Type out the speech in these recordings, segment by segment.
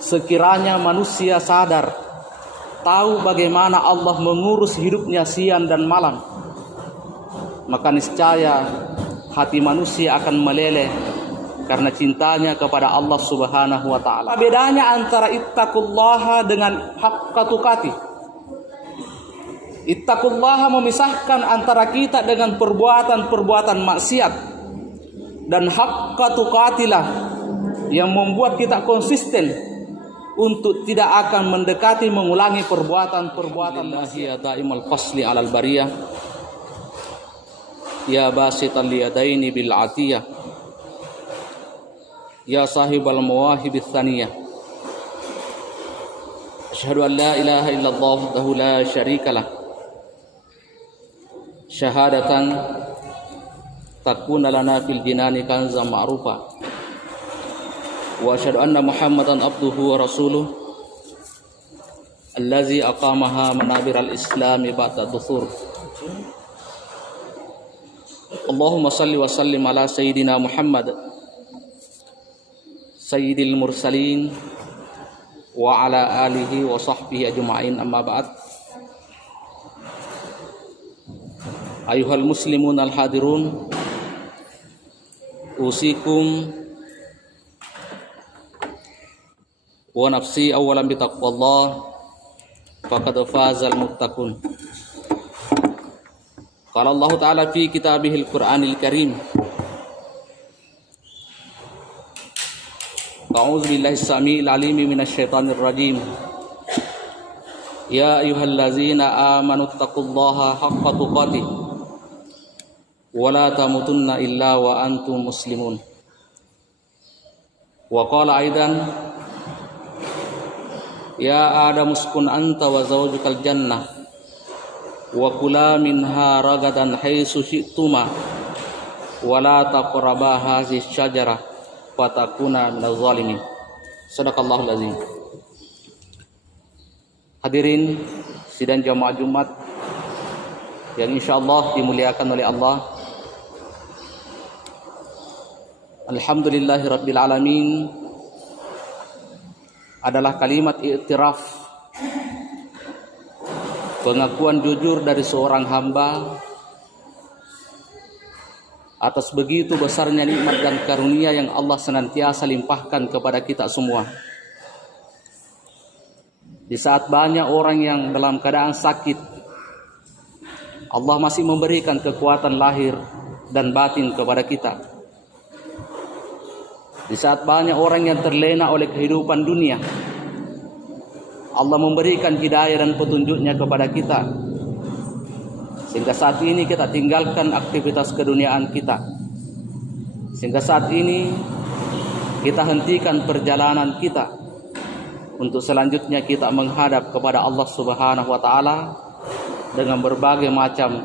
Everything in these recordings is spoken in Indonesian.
Sekiranya manusia sadar, tahu bagaimana Allah mengurus hidupnya siang dan malam, maka niscaya hati manusia akan meleleh karena cintanya kepada Allah Subhanahu wa taala. Bedanya antara ittaqullaha dengan haqqa tuqatih. Ittaqullaha memisahkan antara kita dengan perbuatan-perbuatan maksiat, dan haqqa tuqatilah yang membuat kita konsisten untuk tidak akan mendekati mengulangi perbuatan-perbuatan maksiat. Daimal fasli 'alal bariyah, ya basital liyadaini bil atiyah, ya sahibal mawahibis tsaniyah. Asyhadu an la ilaha illallah wahdahu la syarikalah, syahadatan takuna lana fil jinani kanzan ma'rufa, wa asyhadu anna Muhammadan abduhu wa rasuluh allazi aqamaha manabiral islami ba'da duthur. Allahumma salli wa sallim ala sayyidina Muhammad sayyidil mursalin wa ala alihi wa sahbihi ajma'in, amma ba'd. Ayuhal muslimun al hadirun, usikum wa nafsi awalan bitaqwallah, faqad fazal muttaqun. Qala Allah Ta'ala fi kitabihil Qur'anil Karim, a'udzu billahi samiil alim minasy syaithanir rajim. Ya ayyuhallazina amanu taqullaha haqqa tuqatih wa la tamutunna illa wa antum muslimun. Wa qala aidan, ya Adam uskun anta wa zawjukal jannah wa kula minha ragadan haitsu syi'tuma wa la taqraba hadhihi syajarah fatakuna minaz zalimin. Shadaqallahul azim. Hadirin sidang jamaah Jumat yang insyaallah dimuliakan oleh Allah. Alhamdulillahirabbil alamin adalah kalimat iktiraf, pengakuan jujur dari seorang hamba atas begitu besarnya nikmat dan karunia yang Allah senantiasa limpahkan kepada kita semua. Di saat banyak orang yang dalam keadaan sakit, Allah masih memberikan kekuatan lahir dan batin kepada kita. Di saat banyak orang yang terlena oleh kehidupan dunia, Allah memberikan hidayah dan petunjuknya kepada kita, sehingga saat ini kita tinggalkan aktivitas keduniaan kita. Sehingga saat ini kita hentikan perjalanan kita untuk selanjutnya kita menghadap kepada Allah Subhanahu wa taala dengan berbagai macam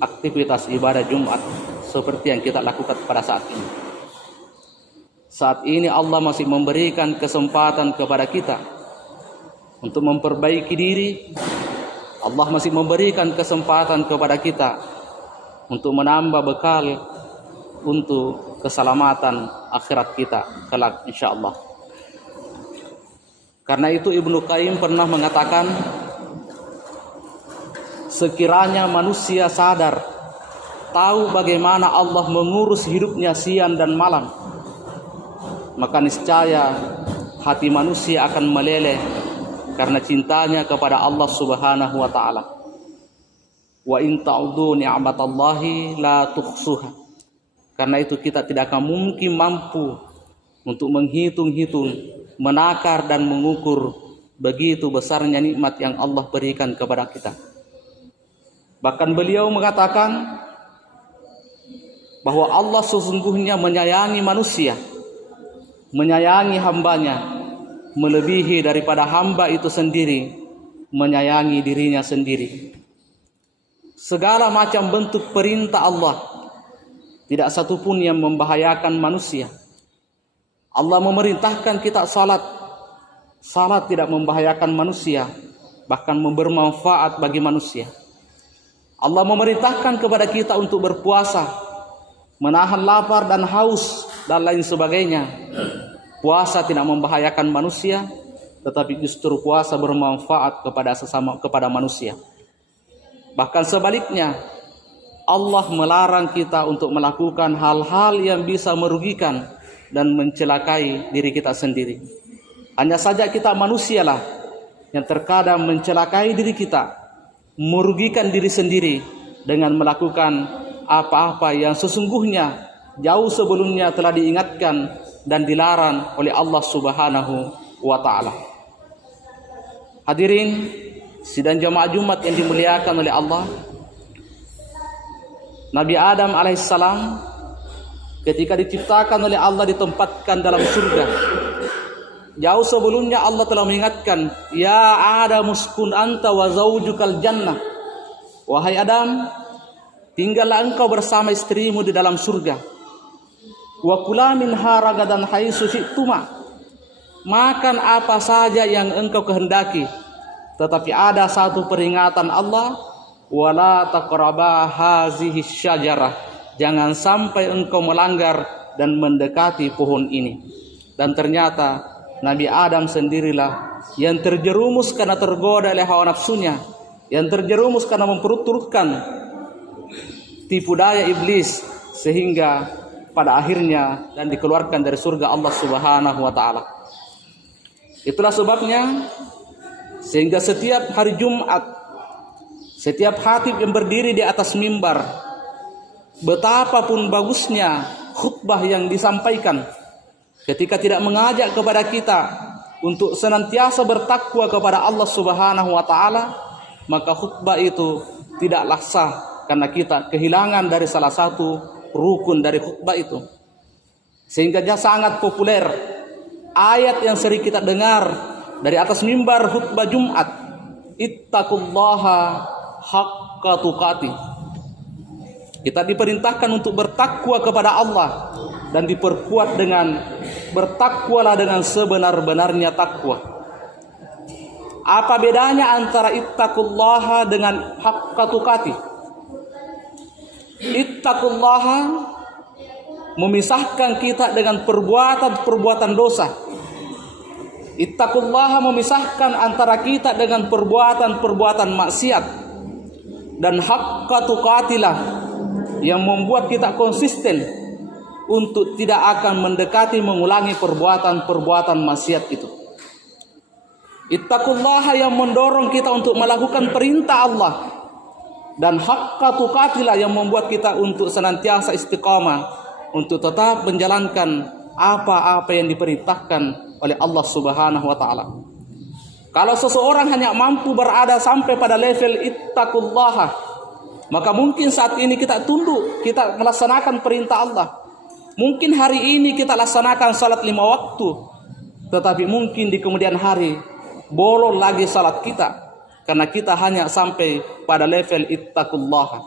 aktivitas ibadah Jumat seperti yang kita lakukan pada saat ini. Saat ini Allah masih memberikan kesempatan kepada kita untuk memperbaiki diri. Allah masih memberikan kesempatan kepada kita untuk menambah bekal untuk keselamatan akhirat kita kelak insyaallah. Karena itu Ibnu Qayyim pernah mengatakan, sekiranya manusia sadar, tahu bagaimana Allah mengurus hidupnya siang dan malam, maka niscaya hati manusia akan meleleh karena cintanya kepada Allah Subhanahu wa taala. Wa in ta'udu ni'matallahi la tuhsuha. Karena itu kita tidak akan mungkin mampu untuk menghitung-hitung, menakar dan mengukur begitu besarnya nikmat yang Allah berikan kepada kita. Bahkan beliau mengatakan bahwa Allah sesungguhnya menyayangi manusia, menyayangi hambanya, melebihi daripada hamba itu sendiri menyayangi dirinya sendiri. Segala macam bentuk perintah Allah, tidak satupun yang membahayakan manusia. Allah memerintahkan kita salat. Salat tidak membahayakan manusia, bahkan bermanfaat bagi manusia. Allah memerintahkan kepada kita untuk berpuasa, menahan lapar dan haus dan lain sebagainya. puasa tidak membahayakan manusia, tetapi justru puasa bermanfaat kepada manusia. Bahkan sebaliknya, Allah melarang kita untuk melakukan hal-hal yang bisa merugikan dan mencelakai diri kita sendiri. Hanya saja kita manusialah yang terkadang mencelakai diri kita, merugikan diri sendiri dengan melakukan apa-apa yang sesungguhnya jauh sebelumnya telah diingatkan dan dilarang oleh Allah Subhanahu wa ta'ala. Hadirin sidang jamaah Jumat yang dimuliakan oleh Allah, Nabi Adam alaihissalam ketika diciptakan oleh Allah ditempatkan dalam surga. Jauh sebelumnya Allah telah mengingatkan, ya Adam uskun anta wa zaujukal jannah. Wahai Adam, tinggallah engkau bersama istrimu di dalam surga. Wa kula minha ragadan haitsu syi'tuma. Makan apa saja yang engkau kehendaki. Tetapi ada satu peringatan Allah, wala taqraba hazihi syajarah. Jangan sampai engkau melanggar dan mendekati pohon ini. Dan ternyata Nabi Adam sendirilah yang terjerumus karena tergoda oleh hawa nafsunya, yang terjerumus karena memperturutkan tipu daya iblis, sehingga pada akhirnya dan dikeluarkan dari surga Allah Subhanahu wa ta'ala. Itulah sebabnya sehingga setiap hari Jumat, setiap khatib yang berdiri di atas mimbar, betapapun bagusnya khutbah yang disampaikan, ketika tidak mengajak kepada kita untuk senantiasa bertakwa kepada Allah Subhanahu wa ta'ala, maka khutbah itu tidaklah sah, karena kita kehilangan dari salah satu rukun dari khutbah itu. Sehingga dia sangat populer ayat yang sering kita dengar dari atas mimbar khutbah Jumat, ittaqullaha haqqa tuqatih. Kita diperintahkan untuk bertakwa kepada Allah dan diperkuat dengan bertakwalah dengan sebenar-benarnya takwa. Apa bedanya antara ittaqullaha dengan haqqa tuqatih? Ittaqullaha memisahkan kita dengan perbuatan-perbuatan dosa. Ittaqullaha memisahkan antara kita dengan perbuatan-perbuatan maksiat. Dan haqqa tuqatilah yang membuat kita konsisten untuk tidak akan mendekati mengulangi perbuatan-perbuatan maksiat itu. Ittaqullaha yang mendorong kita untuk melakukan perintah Allah, dan haqqa tuqatilah yang membuat kita untuk senantiasa istiqamah untuk tetap menjalankan apa-apa yang diperintahkan oleh Allah Subhanahu wa ta'ala. Kalau seseorang hanya mampu berada sampai pada level ittaqullaha, maka mungkin saat ini kita tunduk, kita melaksanakan perintah Allah. Mungkin hari ini kita laksanakan salat 5 waktu, tetapi mungkin di kemudian hari bolong lagi salat kita, karena kita hanya sampai pada level ittaqullaha.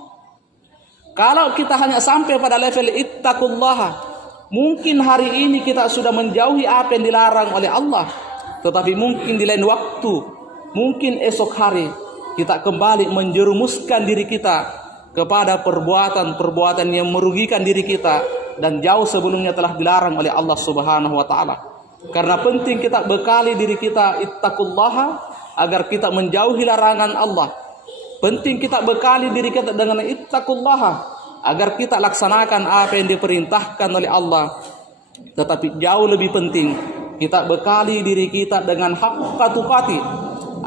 Kalau kita hanya sampai pada level ittaqullaha, mungkin hari ini kita sudah menjauhi apa yang dilarang oleh Allah, tetapi mungkin di lain waktu, mungkin esok hari kita kembali menjerumuskan diri kita kepada perbuatan-perbuatan yang merugikan diri kita dan jauh sebelumnya telah dilarang oleh Allah Subhanahu wa ta'ala. Karena penting kita bekali diri kita ittaqullaha agar kita menjauhi larangan Allah. Penting kita bekali diri kita dengan ittaqullaha agar kita laksanakan apa yang diperintahkan oleh Allah. Tetapi jauh lebih penting kita bekali diri kita dengan haqqa tuqati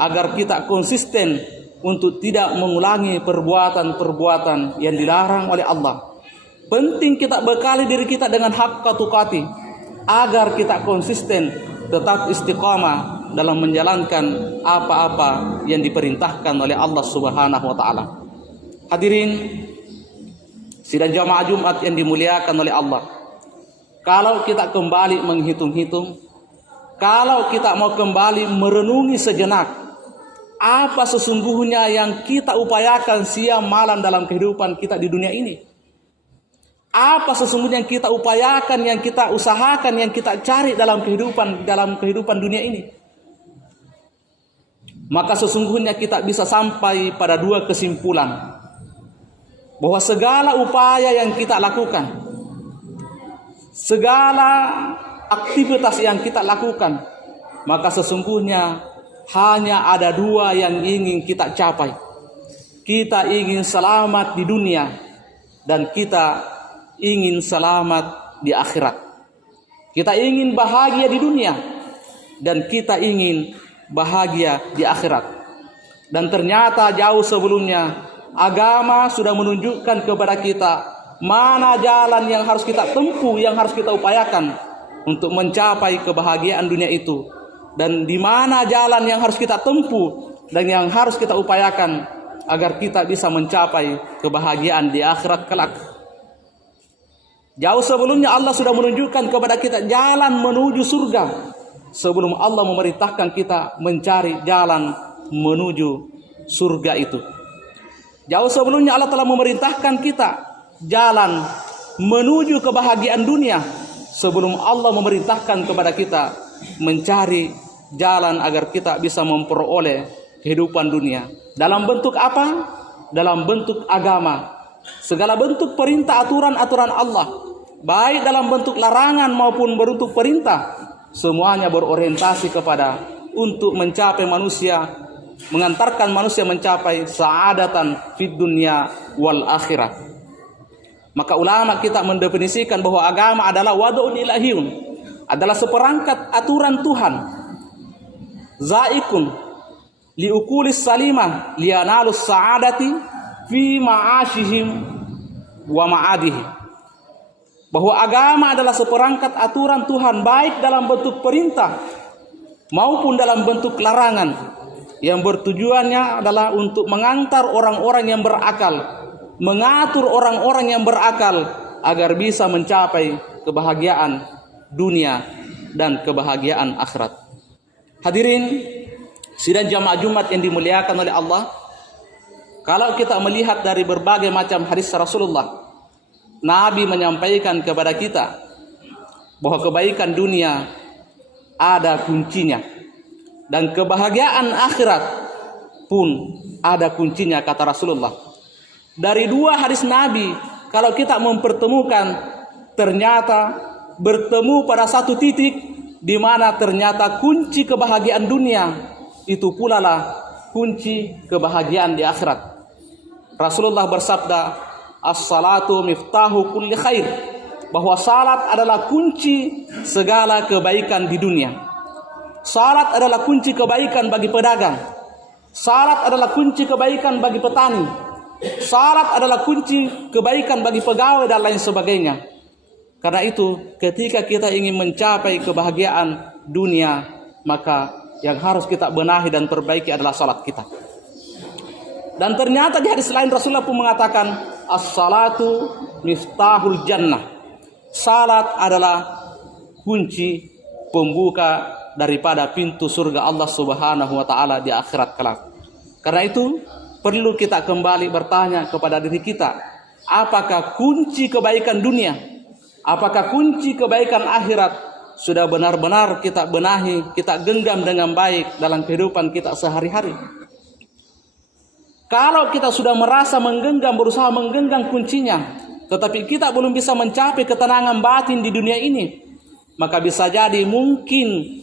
agar kita konsisten untuk tidak mengulangi perbuatan-perbuatan yang dilarang oleh Allah. Penting kita bekali diri kita dengan haqqa tuqati agar kita konsisten tetap istiqamah dalam menjalankan apa-apa yang diperintahkan oleh Allah Subhanahu wa ta'ala. Hadirin sidang jamaah Jumat yang dimuliakan oleh Allah, kalau kita kembali menghitung-hitung, kalau kita mau kembali merenungi sejenak, apa sesungguhnya yang kita upayakan siang malam dalam kehidupan kita di dunia ini? Apa sesungguhnya yang kita upayakan, yang kita usahakan, yang kita cari dalam kehidupan dunia ini? Maka sesungguhnya kita bisa sampai pada 2 kesimpulan. Bahwa segala upaya yang kita lakukan, segala aktivitas yang kita lakukan, maka sesungguhnya hanya ada dua yang ingin kita capai. Kita ingin selamat di dunia dan kita ingin selamat di akhirat. Kita ingin bahagia di dunia dan kita ingin bahagia di akhirat. Dan ternyata jauh sebelumnya agama sudah menunjukkan kepada kita mana jalan yang harus kita tempuh, yang harus kita upayakan untuk mencapai kebahagiaan dunia itu, dan di mana jalan yang harus kita tempuh dan yang harus kita upayakan agar kita bisa mencapai kebahagiaan di akhirat kelak. Jauh sebelumnya Allah sudah menunjukkan kepada kita jalan menuju surga sebelum Allah memerintahkan kita mencari jalan menuju surga itu. Jauh sebelumnya Allah telah memerintahkan kita jalan menuju kebahagiaan dunia sebelum Allah memerintahkan kepada kita mencari jalan agar kita bisa memperoleh kehidupan dunia. Dalam bentuk apa? Dalam bentuk agama. Segala bentuk perintah aturan-aturan Allah, baik dalam bentuk larangan maupun bentuk perintah, semuanya berorientasi kepada untuk mencapai manusia, mengantarkan manusia mencapai sa'adatan fid dunya wal akhirah. Maka ulama kita mendefinisikan bahwa agama adalah wad'un ilahiyun, adalah seperangkat aturan Tuhan, zaikun liukulis salimah liyanalus sa'adati fi ma'ashihim wa ma'adihi. Bahwa agama adalah seperangkat aturan Tuhan baik dalam bentuk perintah maupun dalam bentuk larangan, yang bertujuannya adalah untuk mengantar orang-orang yang berakal, mengatur orang-orang yang berakal agar bisa mencapai kebahagiaan dunia dan kebahagiaan akhirat. Hadirin sidang jamaah Jumat yang dimuliakan oleh Allah, kalau kita melihat dari berbagai macam hadis Rasulullah, Nabi menyampaikan kepada kita bahwa kebaikan dunia ada kuncinya dan kebahagiaan akhirat pun ada kuncinya, kata Rasulullah. Dari dua hadis Nabi, kalau kita mempertemukan, ternyata bertemu pada satu titik di mana ternyata kunci kebahagiaan dunia itu pula lah kunci kebahagiaan di akhirat. Rasulullah bersabda, as-salatu miftahu kulli khair, bahwa salat adalah kunci segala kebaikan di dunia. Salat adalah kunci kebaikan bagi pedagang. Salat adalah kunci kebaikan bagi petani. Salat adalah kunci kebaikan bagi pegawai dan lain sebagainya. Karena itu, ketika kita ingin mencapai kebahagiaan dunia, maka yang harus kita benahi dan perbaiki adalah salat kita. Dan ternyata di hadis lain Rasulullah pun mengatakan, as-salatu miftahul jannah. Salat adalah kunci pembuka daripada pintu surga Allah Subhanahu wa taala di akhirat kelak. Karena itu perlu kita kembali bertanya kepada diri kita, apakah kunci kebaikan dunia, apakah kunci kebaikan akhirat sudah benar-benar kita benahi, kita genggam dengan baik dalam kehidupan kita sehari-hari? Kalau kita sudah merasa menggenggam, berusaha menggenggam kuncinya, tetapi kita belum bisa mencapai ketenangan batin di dunia ini, maka bisa jadi mungkin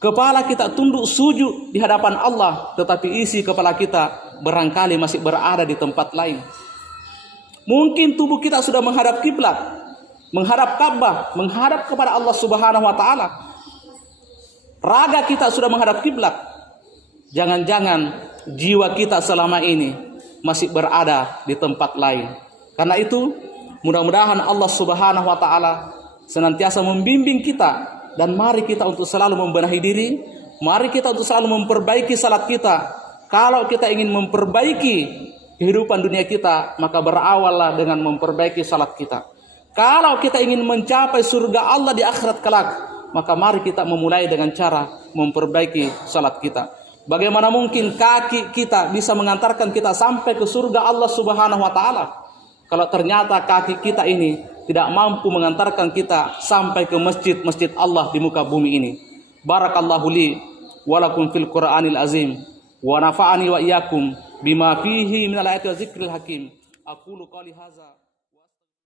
kepala kita tunduk sujud di hadapan Allah, tetapi isi kepala kita barangkali masih berada di tempat lain. Mungkin tubuh kita sudah menghadap kiblat, menghadap Ka'bah, menghadap kepada Allah Subhanahu wa taala. Raga kita sudah menghadap kiblat. Jangan-jangan jiwa kita selama ini masih berada di tempat lain. Karena itu, mudah-mudahan Allah Subhanahu wa taala senantiasa membimbing kita, dan mari kita untuk selalu membenahi diri, mari kita untuk selalu memperbaiki salat kita. Kalau kita ingin memperbaiki kehidupan dunia kita, maka berawallah dengan memperbaiki salat kita. Kalau kita ingin mencapai surga Allah di akhirat kelak, maka mari kita memulai dengan cara memperbaiki salat kita. Bagaimana mungkin kaki kita bisa mengantarkan kita sampai ke surga Allah Subhanahu wa taala kalau ternyata kaki kita ini tidak mampu mengantarkan kita sampai ke masjid-masjid Allah di muka bumi ini. Barakallahu li wa lakum fil Qur'anil azim wa nafa'ani wa iyyakum bima fihi minal ayati wa zikril hakim. Aqulu qali hadza